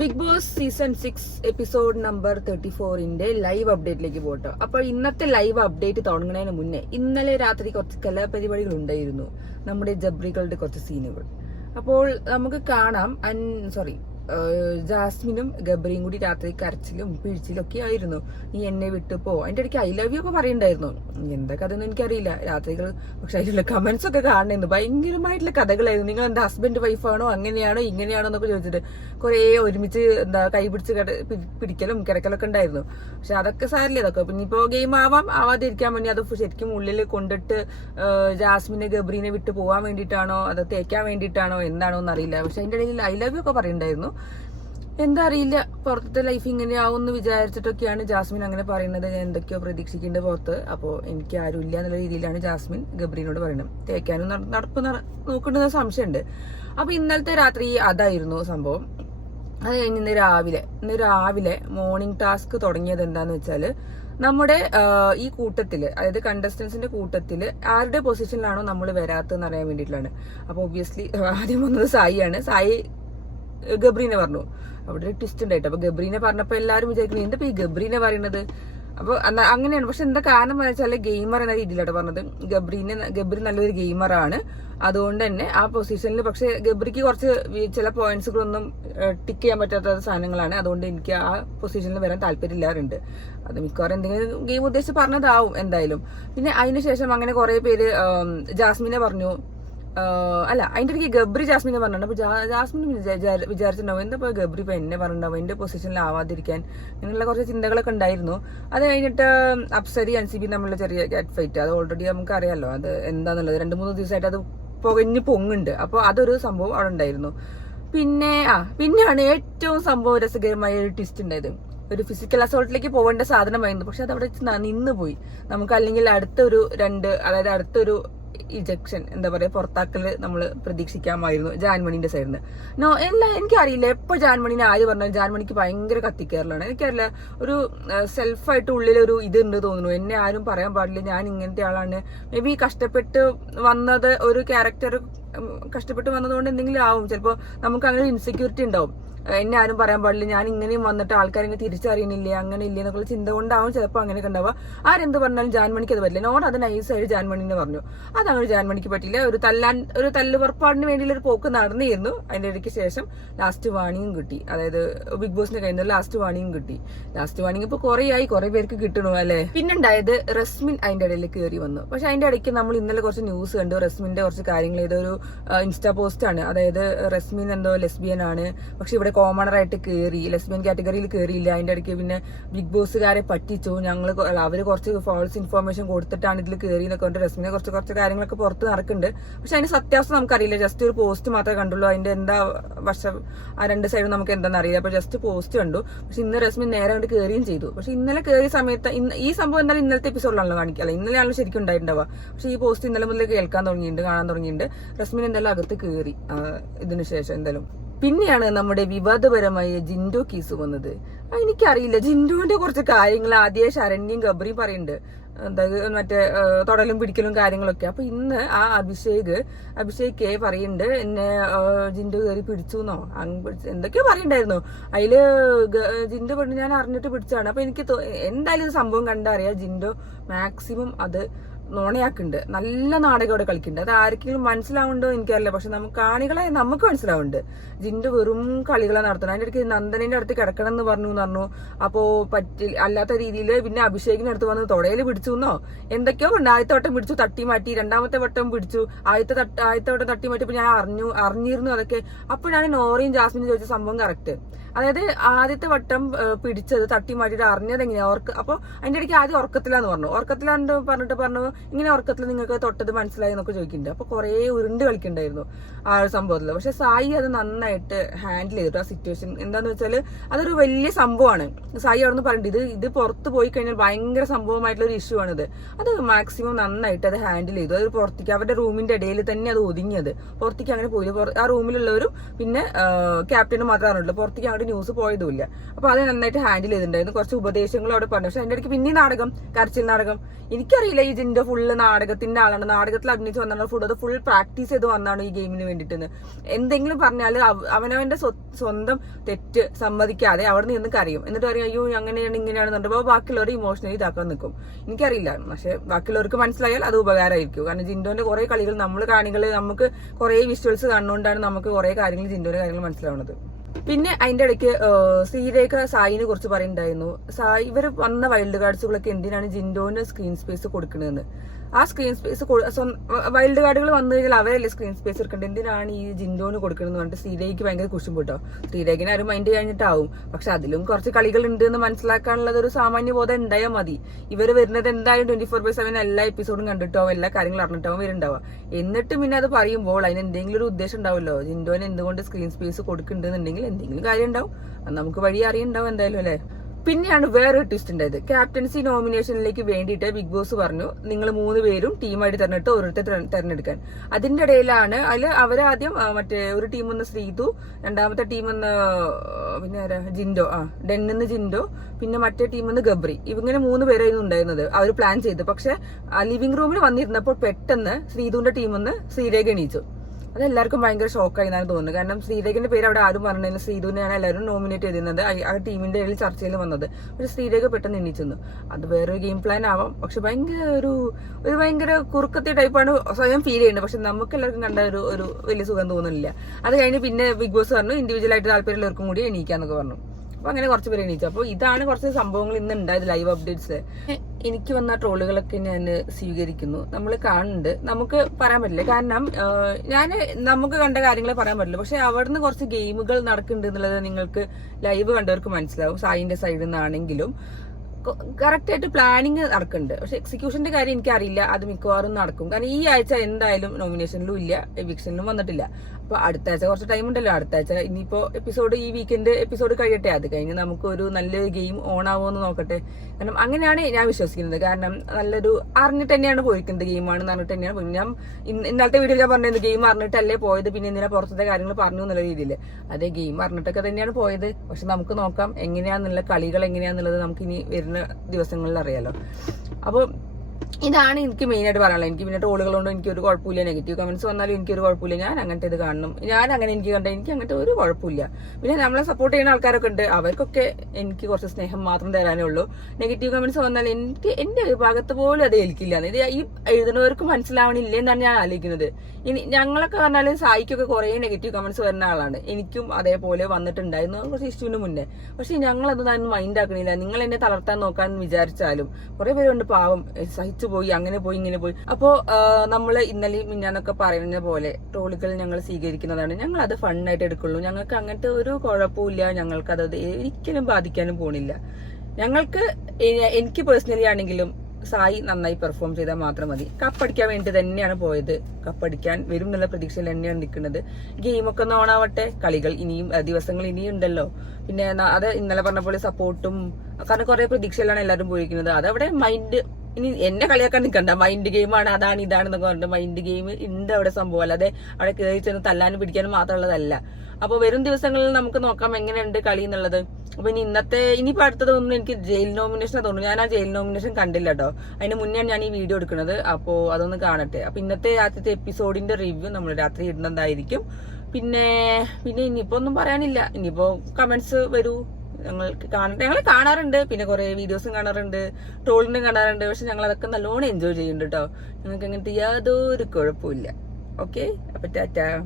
Big Boss season 6 episode number 34ന്റെ live അപ്ഡേറ്റിലേക്ക് പോട്ടോ. അപ്പോൾ ഇന്നത്തെ ലൈവ് അപ്ഡേറ്റ് തുടങ്ങുന്നതിന് മുന്നേ ഇന്നലെ രാത്രി കുറച്ച് കലാപരിപാടികൾ ഉണ്ടായിരുന്നു, നമ്മുടെ ജബ്രികളുടെ കുറച്ച് സീനുകൾ. അപ്പോൾ നമുക്ക് കാണാം. ജാസ്മിനും ഗബ്രിയും കൂടി രാത്രി കരച്ചിലും പിഴിച്ചിലും ഒക്കെ ആയിരുന്നു. നീ എന്നെ വിട്ടു പോ, അതിന്റെ ഇടയ്ക്ക് ഐ ലവ് യു ഒക്കെ പറയണ്ടായിരുന്നു. എന്താ കഥയൊന്നും എനിക്കറിയില്ല രാത്രികൾ. പക്ഷെ അതിലുള്ള കമന്റ്സ് ഒക്കെ കാണുന്നു, ഭയങ്കരമായിട്ടുള്ള കഥകളായിരുന്നു. നിങ്ങൾ എന്താ ഹസ്ബൻഡ് വൈഫാണോ, അങ്ങനെയാണോ ഇങ്ങനെയാണോ എന്നൊക്കെ ചോദിച്ചിട്ട് കുറെ ഒരുമിച്ച് കൈ പിടിച്ച് പിടിക്കലും കിടക്കലൊക്കെ ഉണ്ടായിരുന്നു. പക്ഷെ അതൊക്കെ സാരില്ല, അതൊക്കെ പിന്നെ ഇപ്പോ ഗെയിം ആവാതിരിക്കാൻ വേണ്ടി അത് ശരിക്കും ഉള്ളിൽ കൊണ്ടിട്ട് ജാസ്മിനെ ഗബ്രീനെ വിട്ട് പോകാൻ വേണ്ടിയിട്ടാണോ അത് തേക്കാൻ വേണ്ടിയിട്ടാണോ എന്താണോ എന്നറിയില്ല. പക്ഷെ അതിന്റെ ഇടയിൽ ഐ ലവ് യു ഒക്കെ പറയുന്നുണ്ടായിരുന്നു. എന്താ അറിയില്ല, പുറത്തെ ലൈഫ് ഇങ്ങനെയാവും എന്ന് വിചാരിച്ചിട്ടൊക്കെയാണ് ജാസ്മിൻ അങ്ങനെ പറയുന്നത്. ഞാൻ എന്തൊക്കെയോ പ്രതീക്ഷിക്കേണ്ടത് പുറത്ത്. അപ്പോൾ എനിക്ക് ആരും ഇല്ല എന്നുള്ള രീതിയിലാണ് ജാസ്മിൻ ഗബ്രീനോട് പറയുന്നത്. തേക്കാനും നടപ്പ് നോക്കേണ്ടുന്ന സംശയമുണ്ട്. അപ്പൊ ഇന്നലത്തെ രാത്രി അതായിരുന്നു സംഭവം. അത് കഴിഞ്ഞ് ഇന്ന് രാവിലെ മോർണിംഗ് ടാസ്ക് തുടങ്ങിയത് എന്താന്ന് വെച്ചാല്, നമ്മുടെ ഈ കൂട്ടത്തില്, അതായത് കണ്ടസ്റ്റൻസിന്റെ കൂട്ടത്തില് ആരുടെ പൊസിഷനിലാണോ നമ്മൾ വരാത്തതെന്ന് അറിയാൻ വേണ്ടിയിട്ടാണ്. അപ്പൊ ഒബ്വിയസ്ലി ആദ്യം വന്നത് സായിയാണ്. സായി ഗബ്രീനെ പറഞ്ഞു. അവിടെ ഒരു ട്വിസ്റ്റ് ഉണ്ടായിട്ട്. അപ്പൊ ഗബ്രീനെ പറഞ്ഞപ്പോ എല്ലാവരും വിചാരിക്കുന്നത് എന്താ ഈ ഗബ്രീനെ പറയുന്നത്. അപ്പൊ അങ്ങനെയാണ്. പക്ഷെ എന്താ കാരണം എന്ന് വെച്ചാൽ ഗെയിമർ എന്ന രീതിയിലാണ് പറഞ്ഞത്. ഗബ്രി നല്ലൊരു ഗെയിമറാണ്. അതുകൊണ്ട് തന്നെ ആ പൊസിഷനിൽ, പക്ഷെ ഗബ്രിക്ക് കുറച്ച് ചില പോയിന്റ്സുകളൊന്നും ടിക്ക് ചെയ്യാൻ പറ്റാത്ത സാധനങ്ങളാണ്. അതുകൊണ്ട് എനിക്ക് ആ പൊസിഷനിൽ വരാൻ താല്പര്യമില്ലാറുണ്ട്. അത് മിക്കവാറും എന്തെങ്കിലും ഗെയിം ഉദ്ദേശിച്ച് പറഞ്ഞതാവും എന്തായാലും. പിന്നെ അതിനുശേഷം അങ്ങനെ കുറെ പേര് ജാസ്മിനെ പറഞ്ഞു. അതിന്റെ ഇടയ്ക്ക് ഗബ്രി ജാസ്മിനെ പറഞ്ഞിട്ടുണ്ട്. അപ്പൊ ജാസ്മിൻ വിചാരിച്ചിട്ടുണ്ടാവും എന്താ ഇപ്പൊ ഗബ്രി ഇപ്പൊ എന്നെ പറഞ്ഞിട്ടുണ്ടാവും, എന്റെ പൊസിഷനിൽ ആവാതിരിക്കാൻ. അങ്ങനെയുള്ള കുറച്ച് ചിന്തകളൊക്കെ ഉണ്ടായിരുന്നു. അത് കഴിഞ്ഞിട്ട് അപ്സരി അൻസിബി തമ്മിലുള്ള ചെറിയ ഗാറ്റ് ഫൈറ്റ്, അത് ഓൾറെഡി നമുക്ക് അറിയാലോ അത് എന്താന്നുള്ളത്. 2-3 ദിവസമായിട്ട് അത് പൊങ്ങുണ്ട്. അപ്പൊ അതൊരു സംഭവം അവിടെ ഉണ്ടായിരുന്നു. പിന്നെയാണ് ഏറ്റവും സംഭവം രസകരമായ ഒരു ട്വിസ്റ്റ് ഉണ്ടായത്. ഒരു ഫിസിക്കൽ അസോൾട്ടിലേക്ക് പോകേണ്ട സാധനമായിരുന്നു. പക്ഷെ അത് അവിടെ നിന്ന് പോയി. നമുക്ക് അല്ലെങ്കിൽ അടുത്തൊരു ഇജക്ഷൻ, എന്താ പറയാ, പുറത്താക്കല് നമ്മൾ പ്രതീക്ഷിക്കാമായിരുന്നു ജാൻമണിന്റെ സൈഡിൽ നിന്ന്. എനിക്കറിയില്ല എപ്പോ ജാൻമണിനെ ആര് പറഞ്ഞാലും ജാൻമണിക്ക് ഭയങ്കര കത്തിക്കേറലാണ്. എനിക്കറിയില്ല, ഒരു സെൽഫായിട്ട് ഉള്ളിലൊരു ഇതുണ്ട് തോന്നുന്നു. എന്നെ ആരും പറയാൻ പാടില്ല, ഞാൻ ഇങ്ങനത്തെ ആളാണ്. മേ ബി കഷ്ടപ്പെട്ട് വന്നത്, ഒരു ക്യാരക്ടർ കഷ്ടപ്പെട്ട് വന്നതുകൊണ്ട് എന്തെങ്കിലും ആവും. ചിലപ്പോ നമുക്ക് അങ്ങനെ ഇൻസെക്യൂരിറ്റി ഉണ്ടാവും. എന്നെ ആരും പറയാൻ പാടില്ല, ഞാൻ ഇങ്ങനെയും വന്നിട്ട് ആൾക്കാരെങ്ങനെ തിരിച്ചറിയണില്ലേ, അങ്ങനെ ഇല്ലേ എന്നൊക്കെ ചിന്ത കൊണ്ടാവും ചിലപ്പോൾ അങ്ങനെയൊക്കെ ഉണ്ടാവുക. ആരെന്ത് പറഞ്ഞാലും ജാൻമണിക്ക് അത് പറ്റില്ല. നോട് അത് നൈസായിട്ട് ജാൻമണിനെ പറഞ്ഞു. അതങ്ങനെ ജാൻമണിക്ക് പറ്റില്ല. ഒരു തല്ലുപുറപ്പാടിന് വേണ്ടിയുള്ള ഒരു പോക്ക് നടന്നിരുന്നു. അതിന്റെ ഇടയ്ക്ക് ശേഷം ലാസ്റ്റ് വാണിയും കിട്ടി. അതായത് ബിഗ് ബോസിന്റെ കയ്യിൽ നിന്ന് ലാസ്റ്റ് വാണിയും കിട്ടി. ലാസ്റ്റ് വാണിങ് ഇപ്പൊ കുറെ പേർക്ക് കിട്ടണു അല്ലെ. പിന്നുണ്ടായത് റസ്മിൻ അതിന്റെ ഇടയിൽ കയറി വന്നു. പക്ഷെ അതിന്റെ ഇടയ്ക്ക് നമ്മൾ ഇന്നലെ കുറച്ച് ന്യൂസ് കണ്ടു. റസ്മിന്റെ കുറച്ച് കാര്യങ്ങൾ, ഏതൊരു ഇൻസ്റ്റാ പോസ്റ്റ് ആണ്. അതായത് റസ്മിൻ എന്തോ ലെസ്ബിയൻ ആണ്, പക്ഷെ ഇവിടെ കോമണർ ആയിട്ട് കയറി, ലെസ്ബിയൻ കാറ്റഗറിയിൽ കയറിയില്ല. അതിന്റെ ഇടയ്ക്ക് പിന്നെ ബിഗ് ബോസുകാരെ പറ്റിച്ചു, അവര് കുറച്ച് ഫാൾസ് ഇൻഫോർമേഷൻ കൊടുത്തിട്ടാണ് ഇതിൽ കയറി എന്നൊക്കെ കൊണ്ട് റസ്മിനെ കുറച്ച് കാര്യങ്ങളൊക്കെ പുറത്ത് നടക്കുന്നുണ്ട്. പക്ഷെ അതിന് സത്യാവസ്ഥ നമുക്കറിയില്ല. ജസ്റ്റ് ഒരു പോസ്റ്റ് മാത്രമേ കണ്ടുള്ളൂ. അതിന്റെ എന്താ ആ രണ്ട് സൈഡും നമുക്ക് എന്താണെന്ന് അറിയില്ല. അപ്പൊ ജസ്റ്റ് പോസ്റ്റ് കണ്ടു. പക്ഷെ ഇന്ന് റസ്മിൻ നേരെ കൊണ്ട് കയറുകയും ചെയ്തു. പക്ഷെ ഇന്നലെ കയറിയ സമയത്ത് ഈ സംഭവം എന്തായാലും ഇന്നലത്തെ എപ്പിസോഡിലാണല്ലോ കാണിക്കുക, ഇന്നലെയാണല്ലോ ശരിക്കും ഉണ്ടായിട്ടുണ്ടാവുക. പക്ഷെ ഈ പോസ്റ്റ് ഇന്നലെ മുതൽ കേൾക്കാൻ തുടങ്ങിയിട്ടുണ്ട്, കാണാൻ തുടങ്ങിയിട്ടുണ്ട്. റസ്മിൻ എന്തായാലും അകത്ത് കയറി ഇതിനു ശേഷം എന്തായാലും. പിന്നെയാണ് നമ്മുടെ വിവാദപരമായ ജിൻഡോ കേസ് വന്നത്. എനിക്കറിയില്ല, ജിൻഡോന്റെ കുറച്ച് കാര്യങ്ങൾ ആദ്യം ശരണ്യും ഗബ്രിയും പറയുന്നുണ്ട്. മറ്റേ തൊടലും പിടിക്കലും കാര്യങ്ങളൊക്കെ. അപ്പൊ ഇന്ന് ആ അഭിഷേക് പറയുന്നുണ്ട്, എന്നെ ജിൻഡോ കയറി പിടിച്ചു എന്തൊക്കെയോ പറയുണ്ടായിരുന്നു. അതില് ജിൻഡോ പറഞ്ഞു ഞാൻ അറിഞ്ഞിട്ട് പിടിച്ചാണ്. അപ്പൊ എനിക്ക് എന്തായാലും ഇത് സംഭവം കണ്ടറിയാം, ജിൻഡോ മാക്സിമം അത് നോണയാക്കുന്നുണ്ട്. നല്ല നാടകം അവിടെ കളിക്കുന്നുണ്ട്. അത് ആർക്കെങ്കിലും മനസ്സിലാവുണ്ടോ എനിക്കറിയില്ല. പക്ഷെ കാണികളെ നമുക്ക് മനസ്സിലാവുന്നുണ്ട്. ജിൻഡോ വെറും കളികളെ നടത്തണം. അതിന്റെ ഇടയ്ക്ക് നന്ദനന്റെ അടുത്ത് കിടക്കണം എന്ന് പറഞ്ഞു. അപ്പോ അല്ലാത്ത രീതിയിൽ പിന്നെ അഭിഷേകിന്റെ അടുത്ത് വന്ന് തൊടയില് പിടിച്ചു എന്തൊക്കെയോ ഉണ്ട്. ആദ്യത്തെ വട്ടം പിടിച്ചു, തട്ടി മാറ്റി. രണ്ടാമത്തെ വട്ടം പിടിച്ചു, ആദ്യത്തെ വട്ടം തട്ടി മാറ്റിയപ്പോ ഞാൻ അറിഞ്ഞിരുന്നു അതൊക്കെ. അപ്പോഴാണ് നോറയും ജാസ്മിനും ചോദിച്ച സംഭവം കറക്റ്റ്. അതായത് ആദ്യത്തെ വട്ടം പിടിച്ചത് തട്ടി മാറ്റിയിട്ട് അറിഞ്ഞത് എങ്ങനെയാ അപ്പൊ അതിന്റെ ഇടയ്ക്ക് ആദ്യം ഉറക്കത്തിലാന്ന് പറഞ്ഞു ഇങ്ങനെ ഉറക്കത്തിൽ നിങ്ങൾക്ക് തൊട്ടത് മനസ്സിലായി എന്നൊക്കെ ചോദിക്കുന്നുണ്ട്. അപ്പൊ കുറെ ഉരുണ്ട് കളിക്കണ്ടായിരുന്നു ആ ഒരു സംഭവത്തിൽ. പക്ഷെ സായി അത് നന്നായിട്ട് ഹാൻഡിൽ ചെയ്തിട്ടു ആ സിറ്റുവേഷൻ. എന്താന്ന് വെച്ചാൽ അതൊരു വലിയ സംഭവമാണ്. സായി അവിടെ നിന്ന് പറഞ്ഞിട്ട് ഇത് പുറത്ത് പോയി കഴിഞ്ഞാൽ ഭയങ്കര സംഭവമായിട്ടുള്ള ഒരു ഇഷ്യൂ ആണിത്. അത് മാക്സിമം നന്നായിട്ട് അത് ഹാൻഡിൽ ചെയ്തു. അത് പുറത്തേക്ക് അവരുടെ റൂമിന്റെ ഇടയിൽ തന്നെ അത് ഒതുങ്ങിയത്. പുറത്തേക്ക് അങ്ങനെ പോയില്ല. ആ റൂമിലുള്ളവരും പിന്നെ ക്യാപ്റ്റനും മാത്രമാണുള്ളൂ. പുറത്തേക്ക് അങ്ങോട്ട് ന്യൂസ് പോയതുമില്ല. അപ്പൊ അത് നന്നായിട്ട് ഹാൻഡിൽ ചെയ്തിട്ടുണ്ടായിരുന്നു. കുറച്ച് ഉപദേശങ്ങളും അവിടെ പറഞ്ഞു. പക്ഷെ അതിന്റെ ഇടയ്ക്ക് പിന്നെ കരച്ചിൽ നാടകം. എനിക്കറിയില്ല ഈ ജിൻഡോ ഫുള്ള് നാടകത്തിന്റെ ആളാണ്, നാടകത്തിൽ അഭിനയിച്ച് വന്നാണ് ഫുൾ അത് ഫുൾ പ്രാക്ടീസ് ചെയ്ത് വന്നാണ് ഈ ഗെയിമിന് വേണ്ടിയിട്ട്. എന്തെങ്കിലും പറഞ്ഞാൽ അവനവന്റെ സ്വന്തം തെറ്റ് സമ്മതിക്കാതെ അവിടെ നിന്ന് കരയും, എന്നിട്ട് പറയും അയ്യോ അങ്ങനെയാണ് ഇങ്ങനെയാണെന്ന് പറഞ്ഞപ്പോൾ ബാക്കിയുള്ളവർ ഇമോഷണലി ഇതാക്കാൻ നിൽക്കും. എനിക്കറിയില്ല, പക്ഷെ ബാക്കിയുള്ളവർക്ക് മനസ്സിലായാൽ അത് ഉപകാരമായിരിക്കും. കാരണം ജിൻഡോന്റെ കുറെ കളികൾ നമുക്ക് കുറെ വിഷ്വൽസ് കാണുന്നതുകൊണ്ടാണ് നമുക്ക് കുറെ കാര്യങ്ങൾ ജിൻഡോന്റെ കാര്യങ്ങൾ മനസ്സിലാവുന്നത്. പിന്നെ അതിന്റെ ഇടയ്ക്ക് ശ്രീരേഖ സായിനെ കുറിച്ച് പറയുന്നുണ്ടായിരുന്നു. ഇവർ വന്ന വൈൽഡ് കാർഡ്സുകളൊക്കെ എന്തിനാണ് ജിൻഡോന് സ്ക്രീൻ സ്പേസ് കൊടുക്കുന്നതെന്ന്. ആ സ്ക്രീൻ സ്പേസ് വൈൽഡ് കാർഡുകൾ വന്നു കഴിഞ്ഞാൽ അവരല്ലേ സ്ക്രീൻ സ്പേസ് എടുക്കേണ്ടത്, എന്തിനാണ് ഈ ജിൻഡോന് കൊടുക്കണമെന്ന് പറഞ്ഞിട്ട് ശ്രീരേഖയ്ക്ക് ഭയങ്കര കുശും പോട്ടോ. ശ്രീരേഖിനെ ആരും മൈൻഡ് കഴിഞ്ഞിട്ടാവും, പക്ഷെ അതിലും കുറച്ച് കളികൾ ഉണ്ട് എന്ന് മനസ്സിലാക്കാനുള്ളത് ഒരു സാമാന്യ ബോധം ഉണ്ടായാൽ മതി. ഇവർ വരുന്നത് എന്തായാലും 24/7 എല്ലാ എപ്പിസോഡും കണ്ടിട്ടോ എല്ലാ കാര്യങ്ങളും അറിഞ്ഞിട്ടാവും വരുന്നുണ്ടാവുക. എന്നിട്ട് പിന്നെ അത് പറയുമ്പോൾ അതിന് എന്തെങ്കിലും ഒരു ഉദ്ദേശം ഉണ്ടാവുമല്ലോ. ജിൻഡോന് എന്തുകൊണ്ട് സ്ക്രീൻ സ്പേസ് കൊടുക്കുന്നുണ്ടെന്നുണ്ടെങ്കിൽ എന്തെങ്കിലും കാര്യം ഉണ്ടാവും, അത് നമുക്ക് വഴി അറിയുണ്ടാവും എന്തായാലും അല്ലെ. പിന്നെയാണ് വേറൊരു ട്വിസ്റ്റ് ഉണ്ടായത്. ക്യാപ്റ്റൻസി നോമിനേഷനിലേക്ക് വേണ്ടിയിട്ട് ബിഗ് ബോസ് പറഞ്ഞു നിങ്ങൾ 3 പേരും ടീമായിട്ട് തെരഞ്ഞെടുത്ത് ഓരോരുത്തർ തെരഞ്ഞെടുക്കാൻ. അതിന്റെ ഇടയിലാണ് അവരാദ്യം മറ്റേ ഒരു ടീമെന്ന് ശ്രീതു, രണ്ടാമത്തെ ടീമെന്ന് പിന്നെ ആരാ ജിൻഡോ, ഡെന്നിന്ന് ജിൻഡോ, പിന്നെ മറ്റേ ടീമെന്ന് ഗബ്രി. ഇവങ്ങനെ 3 പേരായിരുന്നു ഉണ്ടായിരുന്നത് അവർ പ്ലാൻ ചെയ്ത്. പക്ഷെ ലിവിംഗ് റൂമിൽ വന്നിരുന്നപ്പോൾ പെട്ടെന്ന് ശ്രീതുവിന്റെ ടീമെന്ന് ശ്രീരേഖ എണീച്ചു. അതെല്ലാവർക്കും ഭയങ്കര ഷോക്കായി എന്നാണ് തോന്നുന്നത്. കാരണം ശ്രീരേഖിന്റെ പേര് അവിടെ ആരും പറഞ്ഞില്ല, ശ്രീധുവിനെയാണ് എല്ലാവരും നോമിനേറ്റ് ചെയ്തിരുന്നത് ആ ടീമിന്റെ ഇടയിൽ ചർച്ചയിൽ വന്നത്. പക്ഷെ ശ്രീരേഖ പെട്ടെന്ന് എണീച്ചെന്നു. അത് വേറൊരു ഗെയിം പ്ലാൻ ആവാം, പക്ഷെ ഭയങ്കര ഒരു ഭയങ്കര കുറുക്കത്തെ ടൈപ്പാണ് സ്വയം ഫീൽ ചെയ്യുന്നത്. പക്ഷെ നമുക്ക് എല്ലാവർക്കും കണ്ട ഒരു വലിയ സുഖം തോന്നുന്നില്ല. അത് കഴിഞ്ഞ് പിന്നെ ബിഗ് ബോസ് പറഞ്ഞു ഇൻഡിവിജ്വൽ ആയിട്ട് താല്പര്യമുള്ളവർക്കും കൂടി എണീക്കാന്നൊക്കെ പറഞ്ഞു. അപ്പൊ അങ്ങനെ കുറച്ച് പേര് എണീച്ചു. അപ്പൊ ഇതാണ് കുറച്ച് സംഭവങ്ങൾ ഇന്ന് ഉണ്ടായത്, ലൈവ് അപ്ഡേറ്റ്സ്. എനിക്ക് വന്ന ട്രോളുകളൊക്കെ ഞാൻ സ്വീകരിക്കുന്നു. നമ്മൾ കാണുന്നുണ്ട്, നമുക്ക് പറയാൻ പറ്റില്ല. കാരണം നമുക്ക് കണ്ട കാര്യങ്ങളെ പറയാൻ പറ്റില്ല. പക്ഷെ അവിടുന്ന് കുറച്ച് ഗെയിമുകൾ നടക്കുന്നുണ്ട് എന്നുള്ളത് നിങ്ങൾക്ക് ലൈവ് കണ്ടവർക്ക് മനസ്സിലാവും. സായിന്റെ സൈഡിൽ നിന്നാണെങ്കിലും കറക്റ്റ് ആയിട്ട് പ്ലാനിങ് നടക്കുന്നുണ്ട്. പക്ഷെ എക്സിക്യൂഷന്റെ കാര്യം എനിക്കറിയില്ല, അത് മിക്കവാറും നടക്കും. കാരണം ഈ ആഴ്ച എന്തായാലും നോമിനേഷനിലും ഇല്ല, എവിക്ഷനിലും വന്നിട്ടില്ല. അപ്പൊ അടുത്ത ആഴ്ച കുറച്ച് ടൈം ഉണ്ടല്ലോ. അടുത്ത ആഴ്ച ഇനിയിപ്പോ ഈ വീക്കെൻഡ് എപ്പിസോഡ് കഴിയട്ടെ, അത് കഴിഞ്ഞ് നമുക്ക് ഒരു നല്ലൊരു ഗെയിം ഓൺ ആവുമെന്ന് നോക്കട്ടെ. കാരണം അങ്ങനെയാണ് ഞാൻ വിശ്വസിക്കുന്നത്. കാരണം നല്ലൊരു അറിഞ്ഞിട്ട് തന്നെയാണ് പോയിരിക്കുന്നത്, ഗെയിമാണെന്ന് അറിഞ്ഞിട്ട് തന്നെയാണ് പോയി. ഞാൻ ഇന്നലത്തെ വീഡിയോ ഞാൻ പറഞ്ഞത് ഗെയിം അറിഞ്ഞിട്ടല്ലേ പോയത്, പിന്നെ എന്തിനാ പുറത്തത്തെ കാര്യങ്ങൾ പറഞ്ഞു എന്നുള്ള രീതിയിൽ. അതേ ഗെയിം അറിഞ്ഞിട്ടൊക്കെ തന്നെയാണ് പോയത്. പക്ഷെ നമുക്ക് നോക്കാം എങ്ങനെയാന്നുള്ള കളികൾ എങ്ങനെയാന്നുള്ളത് നമുക്ക് ഇനി വരുന്ന ദിവസങ്ങളിൽ അറിയാലോ. അപ്പോൾ ഇതാണ് എനിക്ക് മെയിൻ ആയിട്ട് പറയാനുള്ളത്. എനിക്ക് പിന്നെ ട്രോളുകൾ കൊണ്ട് എനിക്കൊരു കുഴപ്പമില്ല, നെഗറ്റീവ് കമന്റ്സ് വന്നാലും എനിക്കൊരു കുഴപ്പമില്ല. ഞാൻ അങ്ങനത്തെ ഇത് കാണണം, ഞാൻ അങ്ങനെ എനിക്ക് അങ്ങനത്തെ ഒരു കുഴപ്പമില്ല. പിന്നെ നമ്മളെ സപ്പോർട്ട് ചെയ്യുന്ന ആൾക്കാരൊക്കെ ഉണ്ട്, അവർക്കൊക്കെ എനിക്ക് കുറച്ച് സ്നേഹം മാത്രം തരാനേ ഉള്ളൂ. നെഗറ്റീവ് കമന്റ്സ് വന്നാൽ എന്റെ വിഭാഗത്ത് പോലും അത് ഏൽക്കില്ല. ഇത് ഈ എഴുതുന്നവർക്ക് മനസ്സിലാവണില്ല എന്നാണ് ഞാൻ ആലോചിക്കുന്നത്. ഇനി ഞങ്ങളൊക്കെ പറഞ്ഞാലും സായിക്കൊക്കെ കുറെ നെഗറ്റീവ് കമന്റ്സ് വരുന്ന ആളാണ്, എനിക്കും അതേപോലെ വന്നിട്ടുണ്ടായിരുന്നു കുറച്ച് ഇഷ്യൂവിന് മുന്നേ. പക്ഷെ ഞങ്ങളത് മൈൻഡ് ആക്കണില്ല. നിങ്ങൾ എന്നെ തളർത്താൻ നോക്കാന്ന് വിചാരിച്ചാലും കുറെ പേരുണ്ട് പാവം, സഹിച്ചു പോയി, അങ്ങനെ പോയി ഇങ്ങനെ പോയി. അപ്പോ നമ്മൾ ഇന്നലെയും മിന്നാന്നൊക്കെ പറയുന്ന പോലെ ട്രോളുകൾ ഞങ്ങൾ സ്വീകരിക്കുന്നതാണ്. ഞങ്ങൾ അത് ഫണ്ണായിട്ട് എടുക്കുള്ളൂ. ഞങ്ങൾക്ക് അങ്ങനത്തെ ഒരു കുഴപ്പമില്ല, ഞങ്ങൾക്കത് ഒരിക്കലും ബാധിക്കാനും പോണില്ല. എനിക്ക് പേഴ്സണലി ആണെങ്കിലും സായി നന്നായി പെർഫോം ചെയ്താൽ മാത്രം മതി. കപ്പടിക്കാൻ വേണ്ടി തന്നെയാണ് പോയത്, കപ്പടിക്കാൻ വരും എന്നുള്ള പ്രതീക്ഷയിൽ തന്നെയാണ് നിൽക്കുന്നത്. ഗെയിമൊക്കെ ഒന്ന് ഓണാവട്ടെ, കളികൾ ഇനിയും ദിവസങ്ങൾ ഇനിയും ഉണ്ടല്ലോ. പിന്നെ അത് ഇന്നലെ പറഞ്ഞ പോലെ സപ്പോർട്ടും, കാരണം കുറെ പ്രതീക്ഷയിലാണ് എല്ലാവരും പോയിരിക്കുന്നത്. അതവിടെ മൈൻഡ്, ഇനി എന്നെ കളിയാക്കാൻ നിൽക്കണ്ട, മൈൻഡ് ഗെയിമാണ് അതാണ് ഇതാണെന്നൊക്കെ പറഞ്ഞിട്ട് മൈൻഡ് ഗെയിം ഉണ്ട് അവിടെ സംഭവം. അല്ലാതെ അവിടെ കയറി ചെന്ന് തല്ലാനും പിടിക്കാനും മാത്രമുള്ളതല്ല. അപ്പൊ വരും ദിവസങ്ങളിൽ നമുക്ക് നോക്കാം എങ്ങനെയുണ്ട് കളി എന്നുള്ളത്. അപ്പൊ ഇനിയിപ്പോ അടുത്തതൊന്നും എനിക്ക് ജയിൽ നോമിനേഷൻ തോന്നുന്നു. ഞാൻ ആ ജയിൽ നോമിനേഷൻ കണ്ടില്ല കേട്ടോ, അതിന് മുന്നേ ഞാൻ ഈ വീഡിയോ എടുക്കുന്നത്. അപ്പോ അതൊന്ന് കാണട്ടെ. അപ്പൊ ഇന്നത്തെ രാത്രിത്തെ എപ്പിസോഡിന്റെ റിവ്യൂ നമ്മൾ രാത്രി ഇടുന്നതായിരിക്കും. പിന്നെ ഇനിയിപ്പോ ഒന്നും പറയാനില്ല. ഇനിയിപ്പോ കമന്റ്സ് വരൂ, ഞങ്ങൾ കാണാറുണ്ട്, പിന്നെ കുറെ വീഡിയോസും കാണാറുണ്ട്, ട്രോളിനും കാണാറുണ്ട്. പക്ഷെ ഞങ്ങൾ അതൊക്കെ നല്ലോണം എൻജോയ് ചെയ്യുന്നുണ്ട് കേട്ടോ. ഞങ്ങൾക്ക് അങ്ങനത്തെ യാതൊരു കുഴപ്പമില്ല. ഓക്കെ, അപ്പൊ ടാറ്റാ.